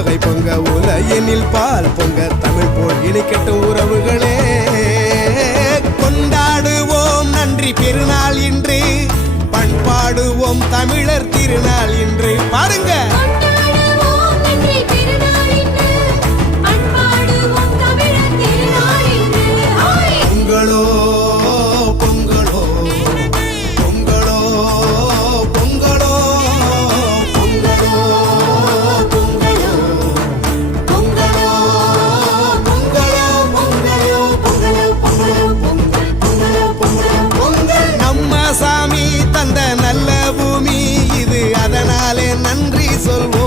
உவகை பொங்க உலகினில் பால் பொங்க தமிழ் போல் இணைக்கட்டும் உறவுகளே. கொண்டாடுவோம் நன்றி பெருநாள் இன்று, பண்பாடுவோம் தமிழர் திருநாள் இன்று. பாருங்க பொங்கலோ பொங்கலோ பொங்கலோ பொங்கலோ பொங்கலோ பொங்கலோ பொங்கலோ பொங்கலோ பொங்கலோ பொங்கல். நம்ம சாமி தந்த நல்ல பூமி இது, அதனாலே நன்றி சொல்வோம்.